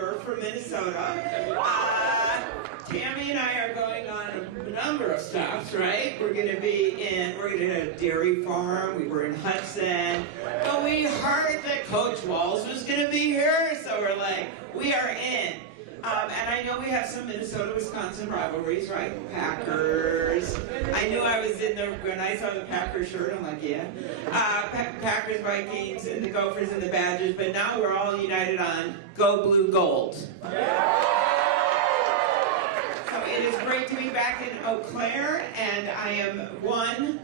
over from Minnesota. Tammy and I are going on a number of stops, right? We're going to a dairy farm. We were in Hudson. But we heard that Coach Walz was going to be here, so we're like, we are in. And I know we have some Minnesota-Wisconsin rivalries, right? Packers. I knew I was in there when I saw the Packers shirt. I'm like, yeah. Packers, Vikings, and the Gophers and the Badgers. But now we're all united on Go Blue Gold. So it is great to be back in Eau Claire, and I am want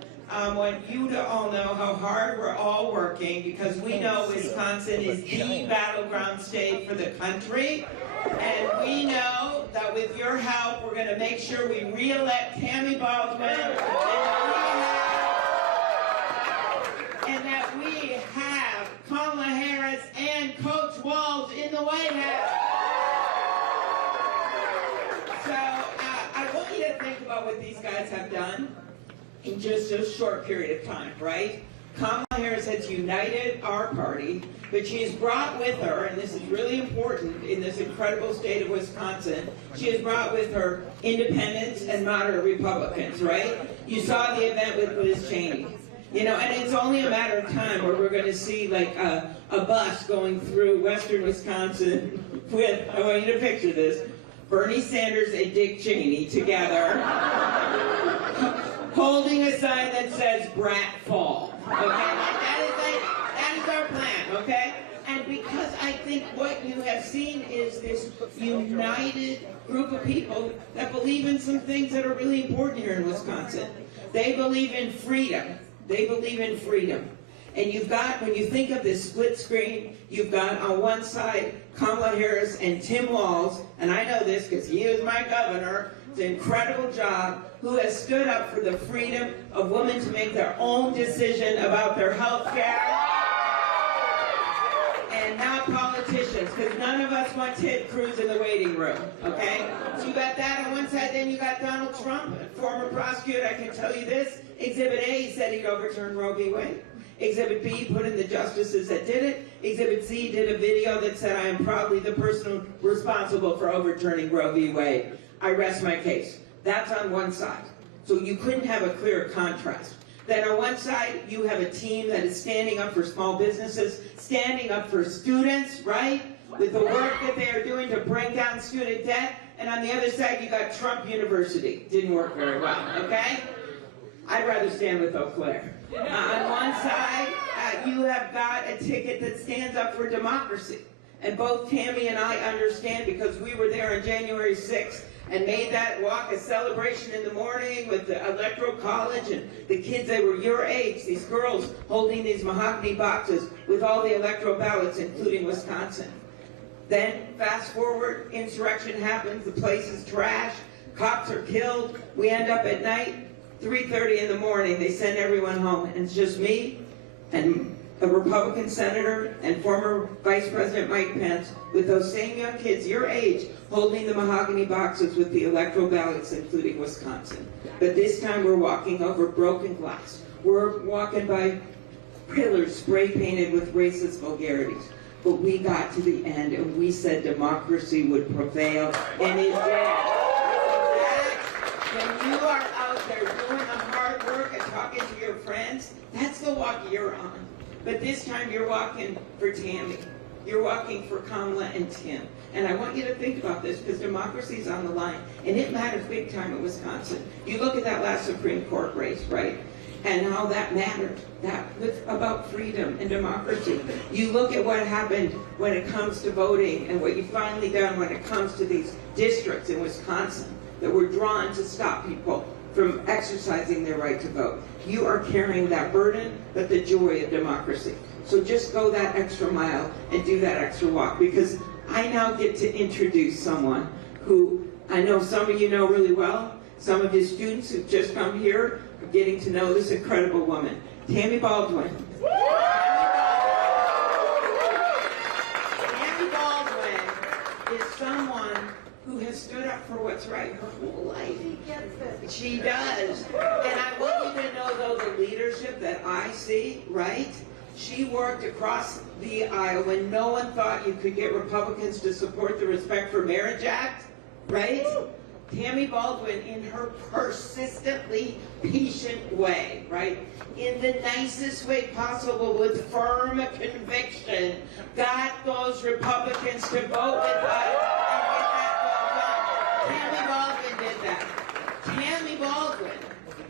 you to all know how hard we're all working, because we know Wisconsin is the battleground state for the country. And we know that with your help, we're going to make sure we re-elect Tammy Baldwin, and that we have Kamala Harris and Coach Walz in the White House. So I want you to think about what these guys have done in just a short period of time, right? Kamala Harris has united our party, but she has brought with her, and this is really important in this incredible state of Wisconsin, she has brought with her independents and moderate Republicans, right? You saw the event with Liz Cheney. You know, and it's only a matter of time where we're going to see like a bus going through western Wisconsin with, I want you to picture this, Bernie Sanders and Dick Cheney together, holding a sign that says "Brat Fall." Okay, that is our plan. Okay, and because I think what you have seen is this united group of people that believe in some things that are really important here in Wisconsin. They believe in freedom. They believe in freedom. And you've got, when you think of this split screen, you've got on one side Kamala Harris and Tim Walz, and I know this because he is my governor. It's an incredible job, who has stood up for the freedom of women to make their own decision about their health care. And not politicians, because none of us want Ted Cruz in the waiting room, okay? So you got that on one side, then you got Donald Trump, a former prosecutor. I can tell you this, Exhibit A, he said he'd overturn Roe v. Wade. Exhibit B put in the justices that did it. Exhibit C did a video that said, I am proudly the person responsible for overturning Roe v. Wade. I rest my case. That's on one side. So you couldn't have a clearer contrast. Then on one side, you have a team that is standing up for small businesses, standing up for students, right? With the work that they are doing to bring down student debt. And on the other side, you got Trump University. Didn't work very well, okay? I'd rather stand with Eau Claire. On one side, you have got a ticket that stands up for democracy. And both Tammy and I understand, because we were there on January 6th and made that walk a celebration in the morning with the Electoral College and the kids that were your age, these girls holding these mahogany boxes with all the electoral ballots, including Wisconsin. Then, fast forward, insurrection happens, the place is trashed, cops are killed, we end up at night, 3:30 in the morning, they send everyone home, and it's just me and a Republican senator and former Vice President Mike Pence with those same young kids your age holding the mahogany boxes with the electoral ballots, including Wisconsin. But this time we're walking over broken glass. We're walking by pillars spray painted with racist vulgarities. But we got to the end and we said democracy would prevail, and it did. When you are out there doing the hard work and talking to your friends, that's the walk you're on. But this time you're walking for Tammy. You're walking for Kamala and Tim. And I want you to think about this, because democracy is on the line. And it matters big time in Wisconsin. You look at that last Supreme Court race, right? And how that mattered. That was about freedom and democracy. You look at what happened when it comes to voting and what you've finally done when it comes to these districts in Wisconsin that were drawn to stop people from exercising their right to vote. You are carrying that burden, but the joy of democracy. So just go that extra mile and do that extra walk, because I now get to introduce someone who I know some of you know really well. Some of his students who've just come here are getting to know this incredible woman, Tammy Baldwin. Tammy Baldwin is someone who has stood up for what's right her whole life. She gets it. She does. And I want you to know, though, the leadership that I see, right, She worked across the aisle when no one thought you could get Republicans to support the Respect for Marriage Act, right? Tammy Baldwin, in her persistently patient way, right, in the nicest way possible with firm conviction, got those Republicans to vote with us and get that bill done. Tammy Baldwin did that. Tammy Baldwin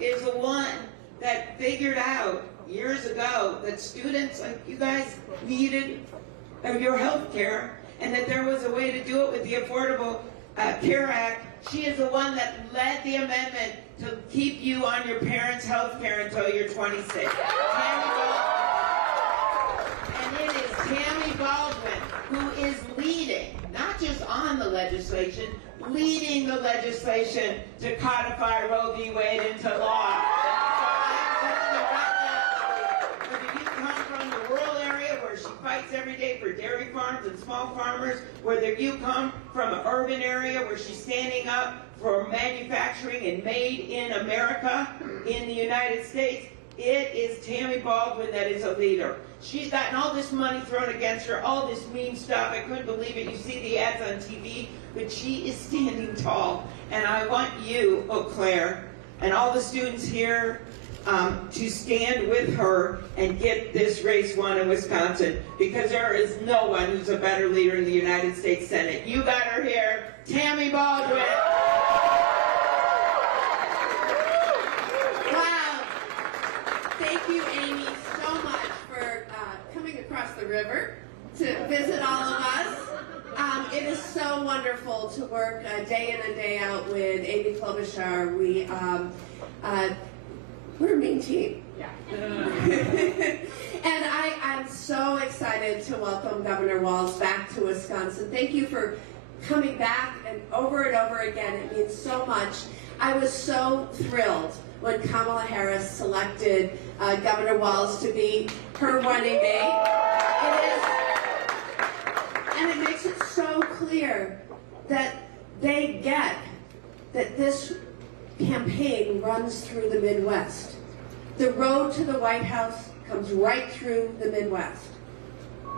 is the one that figured out years ago that students like you guys needed your health care and that there was a way to do it with the Affordable Care Act. She is the one that led the amendment to keep you on your parents' health care until you're 26. Tammy Baldwin. And it is Tammy Baldwin who is leading, not just on the legislation, leading the legislation to codify Roe v. Wade into law. Whether you come from the rural area where she fights every day for dairy farms and small farmers, whether you come from an urban area where she's standing up for manufacturing and made in America, in the United States, it is Tammy Baldwin that is a leader. She's gotten all this money thrown against her, all this mean stuff. I couldn't believe it. You see the ads on TV, but she is standing tall. And I want you, Eau Claire, and all the students here to stand with her and get this race won in Wisconsin, because there is no one who's a better leader in the United States Senate. You got her here, Tammy Baldwin. Wow. Thank you, Amy, so much for coming across the river to visit all of us. It is so wonderful to work day in and day out with Amy Klobuchar. We're a mean team. Yeah. And I'm so excited to welcome Governor Walz back to Wisconsin. Thank you for coming back and over again. It means so much. I was so thrilled when Kamala Harris selected Governor Walz to be her running mate. And it makes it so clear that they get that this campaign runs through the Midwest. The road to the White House comes right through the Midwest.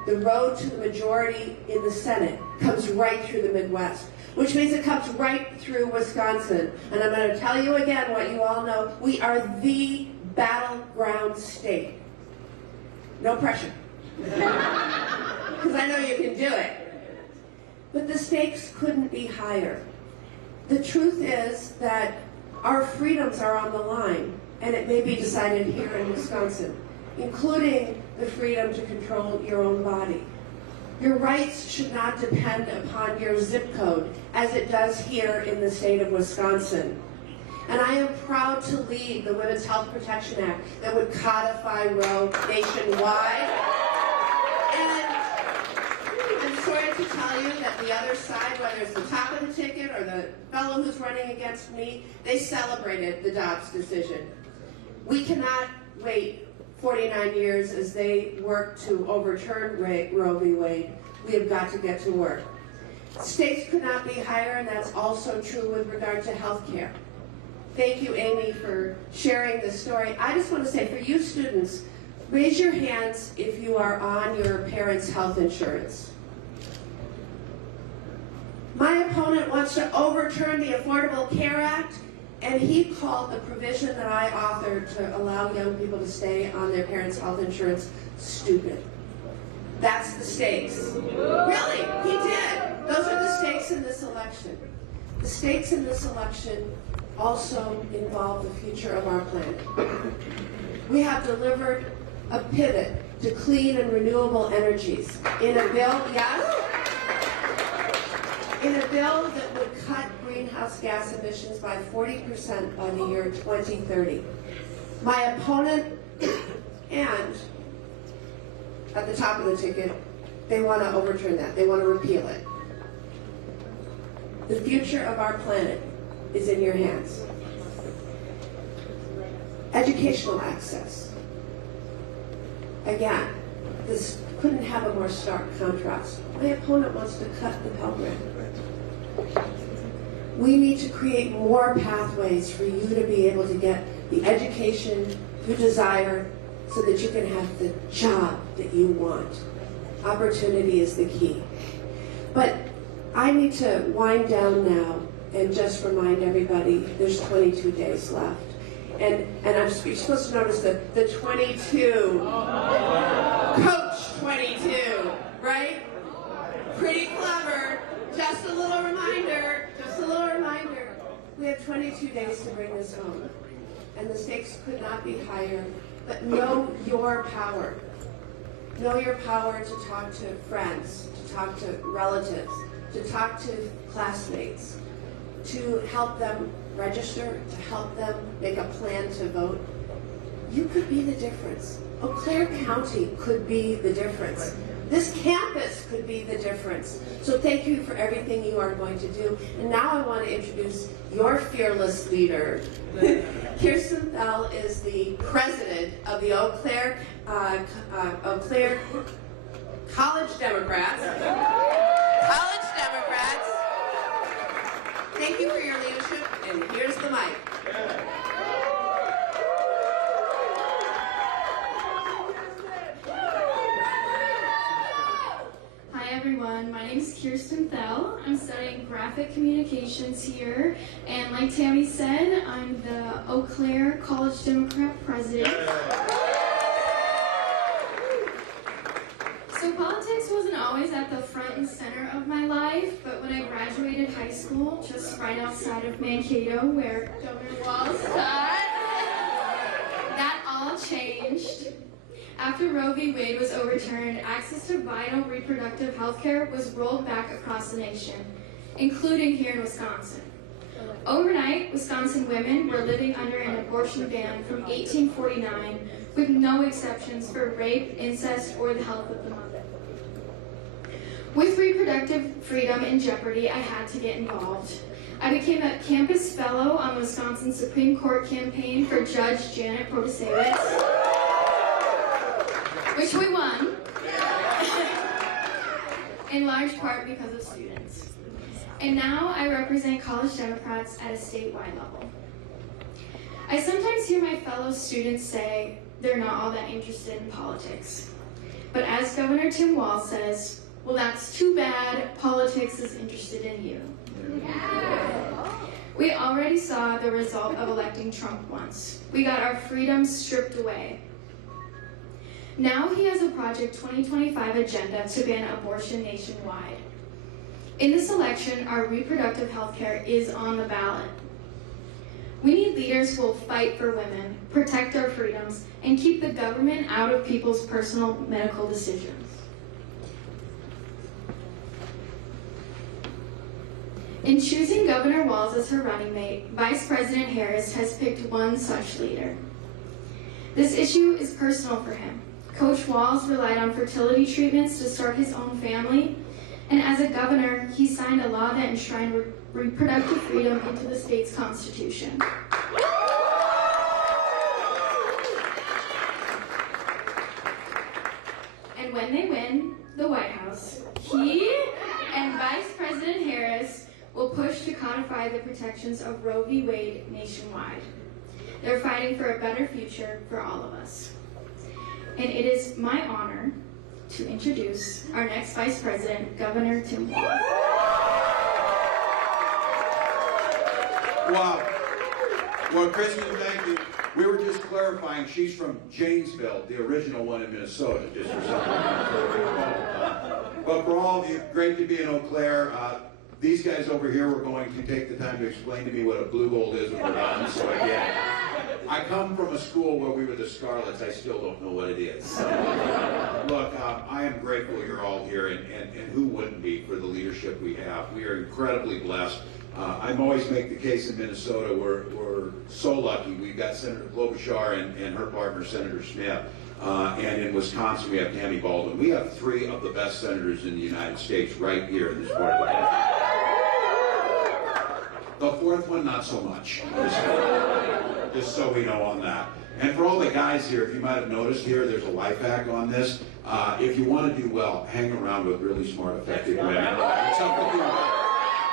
The road to the majority in the Senate comes right through the Midwest, which means it comes right through Wisconsin. And I'm going to tell you again what you all know. We are the battleground state. No pressure. Because I know you can do it. But the stakes couldn't be higher. The truth is that our freedoms are on the line, and it may be decided here in Wisconsin, including the freedom to control your own body. Your rights should not depend upon your zip code, as it does here in the state of Wisconsin. And I am proud to lead the Women's Health Protection Act that would codify Roe nationwide. And I'm sorry to tell you that the other side, whether it's the top of the ticket or the fellow who's running against me, they celebrated the Dobbs decision. We cannot wait 49 years as they work to overturn Roe v. Wade. We have got to get to work. Stakes could not be higher, and that's also true with regard to health care. Thank you, Amy, for sharing this story. I just want to say, for you students, raise your hands if you are on your parents' health insurance. My opponent wants to overturn the Affordable Care Act, and he called the provision that I authored to allow young people to stay on their parents' health insurance stupid. That's the stakes. Really, he did. Those are the stakes in this election. The stakes in this election also involve the future of our planet. We have delivered a pivot to clean and renewable energies in a bill, yes? In a bill that would cut greenhouse gas emissions by 40% by the year 2030. My opponent, and at the top of the ticket, they want to overturn that. They want to repeal it. The future of our planet is in your hands. Educational access. Again, this couldn't have a more stark contrast. My opponent wants to cut the Pell Grant. We need to create more pathways for you to be able to get the education you desire so that you can have the job that you want. Opportunity is the key. But I need to wind down now and just remind everybody there's 22 days left. And you're supposed to notice the 22, Coach 22, right? Pretty clever. Just a little reminder, We have 22 days to bring this home. And the stakes could not be higher, but know your power. Know your power to talk to friends, to talk to relatives, to talk to classmates, to help them register, to help them make a plan to vote. You could be the difference. Eau Claire County could be the difference. This campus could be the difference. So thank you for everything you are going to do. And now I want to introduce your fearless leader. Kirsten Bell is the president of the Eau Claire College Democrats. Thank you for your leadership, and here's the mic. Hi everyone, my name is Kirsten Thel. I'm studying graphic communications here, and like Tammy said, I'm the Eau Claire College Democrat president. So politics wasn't always at the front and center of my life, but when I graduated high school, just right outside of Mankato, where Governor Walz taught, that all changed. After Roe v. Wade was overturned, access to vital reproductive health care was rolled back across the nation, including here in Wisconsin. Overnight, Wisconsin women were living under an abortion ban from 1849 with no exceptions for rape, incest, or the health of the mother. With reproductive freedom in jeopardy, I had to get involved. I became a campus fellow on the Wisconsin Supreme Court campaign for Judge Janet Protasewicz, which we won, in large part because of students. And now I represent college Democrats at a statewide level. I sometimes hear my fellow students say they're not all that interested in politics. But as Governor Tim Walz says, well, that's too bad, politics is interested in you. We already saw the result of electing Trump once. We got our freedoms stripped away. Now he has a Project 2025 agenda to ban abortion nationwide. In this election, our reproductive health care is on the ballot. We need leaders who will fight for women, protect our freedoms, and keep the government out of people's personal medical decisions. In choosing Governor Walz as her running mate, Vice President Harris has picked one such leader. This issue is personal for him. Coach Walz relied on fertility treatments to start his own family, and as a governor, he signed a law that enshrined reproductive freedom into the state's constitution. And when they win the White House, he and Vice President Harris will push to codify the protections of Roe v. Wade nationwide. They're fighting for a better future for all of us. And it is my honor to introduce our next Vice President, Governor Tim Walz. Wow. Well, Kristen, thank you. We were just clarifying, she's from Janesville, the original one in Minnesota, just for something. But for all of you, great to be in Eau Claire. These guys over here were going to take the time to explain to me what a blue gold is when we're done, so I get it. I come from a school where we were the Scarlets. I still don't know what it is. So, look, I am grateful you're all here, and who wouldn't be for the leadership we have. We are incredibly blessed. I always make the case in Minnesota, we're so lucky. We've got Senator Klobuchar and her partner, Senator Smith. And in Wisconsin, we have Tammy Baldwin. We have 3 of the best senators in the United States right here in this part of the country. The 4th one, not so much. Just so we know on that. And for all the guys here, if you might have noticed here, there's a life hack on this. If you want to do well, hang around with really smart, effective women. It's helping you well.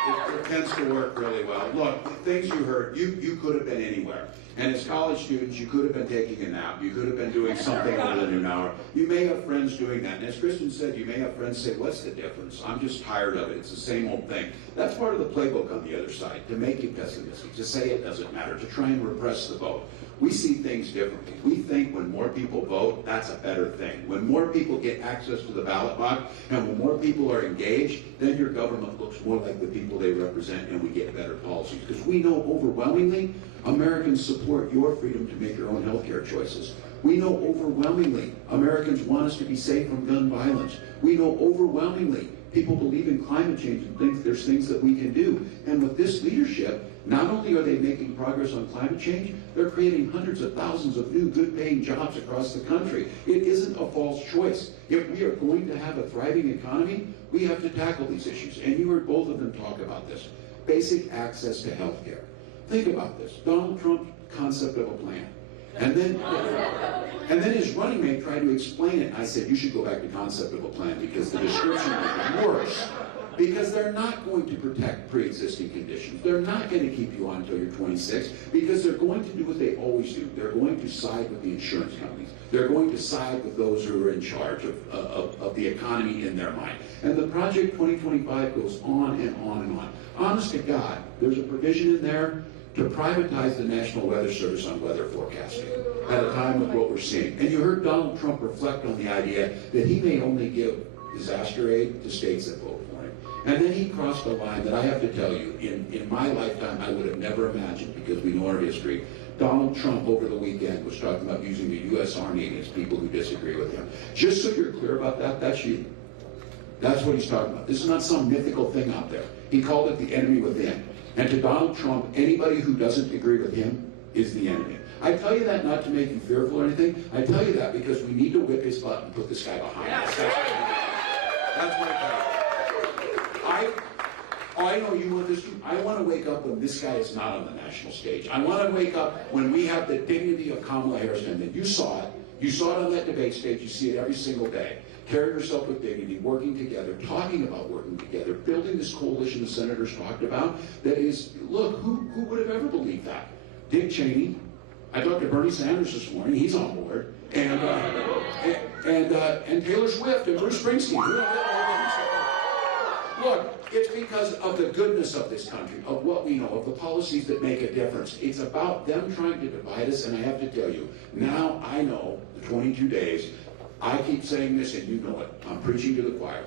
It tends to work really well. Look, the things you heard, you could have been anywhere. And as college students, you could have been taking a nap. You could have been doing something over the noon hour. You may have friends doing that. And as Kristen said, you may have friends say, what's the difference? I'm just tired of it. It's the same old thing. That's part of the playbook on the other side, to make you pessimistic, to say it doesn't matter, to try and repress the vote. We see things differently. We think when more people vote, that's a better thing. When more people get access to the ballot box, and when more people are engaged, then your government looks more like the people they represent, and we get better policies. Because we know overwhelmingly, Americans support your freedom to make your own health care choices. We know overwhelmingly, Americans want us to be safe from gun violence. We know overwhelmingly, people believe in climate change and think there's things that we can do. And with this leadership, not only are they making progress on climate change, they're creating hundreds of thousands of new good-paying jobs across the country. It isn't a false choice. If we are going to have a thriving economy, we have to tackle these issues. And you heard both of them talk about this. Basic access to health care. Think about this. Donald Trump's concept of a plan. And then his running mate tried to explain it. I said, you should go back to concept of a plan because the description is worse. Because they're not going to protect pre-existing conditions. They're not going to keep you on until you're 26 because they're going to do what they always do. They're going to side with the insurance companies. They're going to side with those who are in charge of the economy in their mind. And the Project 2025 goes on and on and on. Honest to God, there's a provision in there to privatize the National Weather Service on weather forecasting at a time of what we're seeing. And you heard Donald Trump reflect on the idea that he may only give disaster aid to states that vote for him. And then he crossed a line that I have to tell you, in my lifetime, I would have never imagined, because we know our history. Donald Trump over the weekend was talking about using the U.S. Army against people who disagree with him. Just so you're clear about that, that's you. That's what he's talking about. This is not some mythical thing out there. He called it the enemy within. And to Donald Trump, anybody who doesn't agree with him is the enemy. I tell you that not to make you fearful or anything. I tell you that because we need to whip his butt and put this guy behind us. That's what I tell you. I know you want this too. I want to wake up when this guy is not on the national stage. I want to wake up when we have the dignity of Kamala Harris. And you saw it. You saw it on that debate stage. You see it every single day. Carry yourself with dignity, working together, talking about working together, building this coalition the senators talked about that is, look, who would have ever believed that? Dick Cheney. I talked to Bernie Sanders this morning. He's on board. And Taylor Swift and Bruce Springsteen. Look, it's because of the goodness of this country, of what we know, of the policies that make a difference. It's about them trying to divide us, and I have to tell you, now I know the 22 days. I keep saying this, and you know it. I'm preaching to the choir.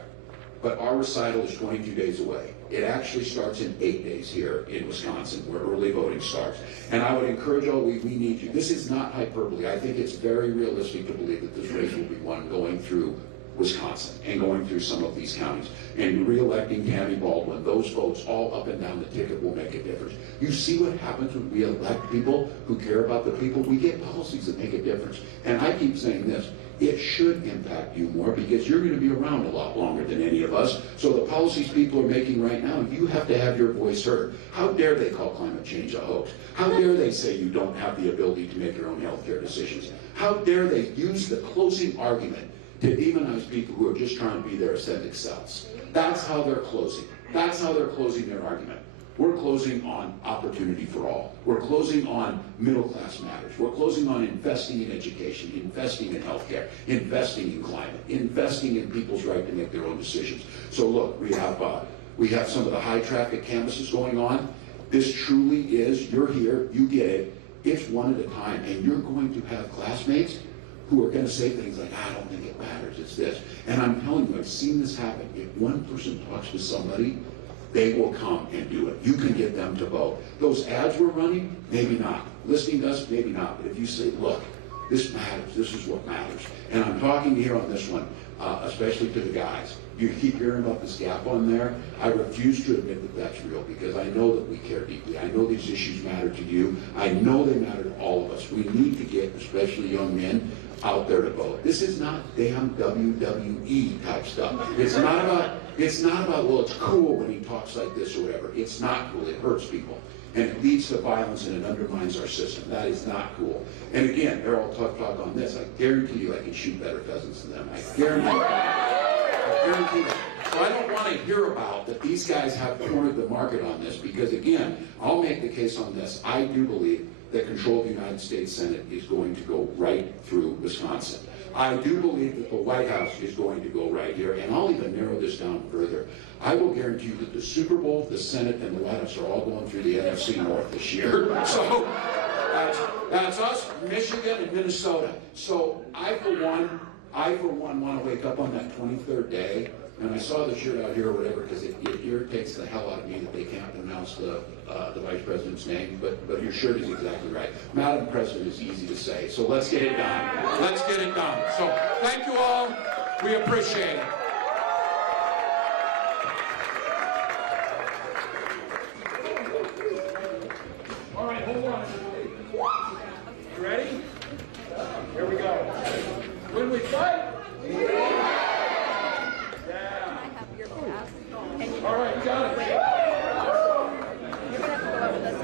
But our recital is 22 days away. It actually starts in 8 days here in Wisconsin, where early voting starts. And I would encourage all, we need you. This is not hyperbole. I think it's very realistic to believe that this race will be won going through Wisconsin and going through some of these counties. And re-electing Tammy Baldwin, those votes all up and down the ticket will make a difference. You see what happens when we elect people who care about the people? We get policies that make a difference. And I keep saying this. It should impact you more because you're going to be around a lot longer than any of us. So the policies people are making right now, you have to have your voice heard. How dare they call climate change a hoax? How dare they say you don't have the ability to make your own health care decisions? How dare they use the closing argument to demonize people who are just trying to be their authentic selves? That's how they're closing. That's how they're closing their argument. We're closing on opportunity for all. We're closing on middle class matters. We're closing on investing in education, investing in healthcare, investing in climate, investing in people's right to make their own decisions. So look, we have some of the high traffic canvases going on. This truly is, you're here, you get it. It's one at a time, and you're going to have classmates who are going to say things like, I don't think it matters, it's this. And I'm telling you, I've seen this happen. If one person talks to somebody, they will come and do it. You can get them to vote. Those ads we're running, maybe not. Listening to us, maybe not. But if you say, look, this matters, this is what matters. And I'm talking here on this one, especially to the guys. You keep hearing about this gap on there. I refuse to admit that that's real because I know that we care deeply. I know these issues matter to you. I know they matter to all of us. We need to get, especially young men, out there to vote. This is not damn WWE type stuff. It's not about, well, it's cool when he talks like this or whatever. It's not cool. It hurts people. And it leads to violence and it undermines our system. That is not cool. And again, they're all talk on this. I guarantee you I can shoot better cousins than them. I guarantee you. I guarantee that. So I don't want to hear about that these guys have cornered the market on this because, again, I'll make the case on this. I do believe that control the United States Senate is going to go right through Wisconsin. I do believe that the White House is going to go right here, and I'll even narrow this down further. I will guarantee you that the Super Bowl, the Senate, and the White House are all going through the NFC North this year. So that's us, Michigan, and Minnesota. So I, for one, want to wake up on that 23rd day, and I saw the shirt out here or whatever, because it irritates the hell out of me that they can't pronounce the Vice President's name, but your shirt is exactly right. Madam President is easy to say, so let's get it done. Let's get it done. So thank you all. We appreciate it. All right, hold on. You ready? Here we go. When we fight,